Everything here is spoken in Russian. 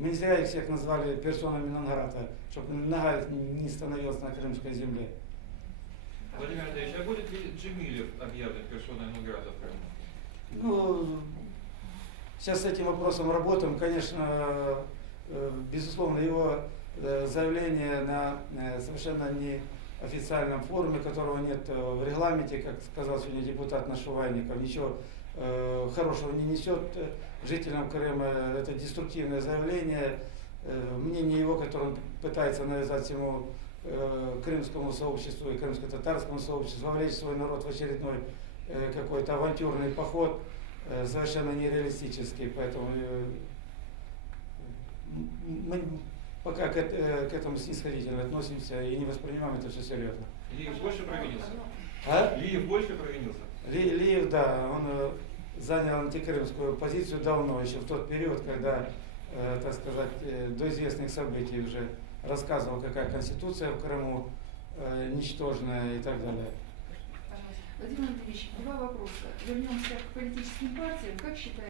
Мы не зря их всех назвали персонами Нонграта, чтобы нога не становилась на крымской земле. Владимир Андреевич, а будет ли Джемилев объявлен персоной Нонграда в Крыму? Ну, сейчас с этим вопросом работаем. Конечно, э, безусловно, его э, заявление на э, совершенно неофициальном форуме, которого нет э, в регламенте, как сказал сегодня депутат Нашувайников, ничего э, хорошего не несет э, жителям Крыма. Это деструктивное заявление, мнение его, которое он пытается навязать всему крымскому сообществу и крымско-татарскому сообществу, вовлечь свой народ в очередной какой-то авантюрный поход, совершенно нереалистический. Поэтому мы пока к, э, к этому снисходительно относимся и не воспринимаем это все серьезно. Лиев больше провинился? А? Лиев больше провинился? Ли- Лиев, да, он э, занял антикрымскую позицию давно, еще в тот период, когда, э, так сказать, э, до известных событий уже рассказывал, какая конституция в Крыму э, ничтожная и так далее. Пожалуйста. Владимир Андреевич, два вопроса. Вернемся к политическим партиям. Как считаете,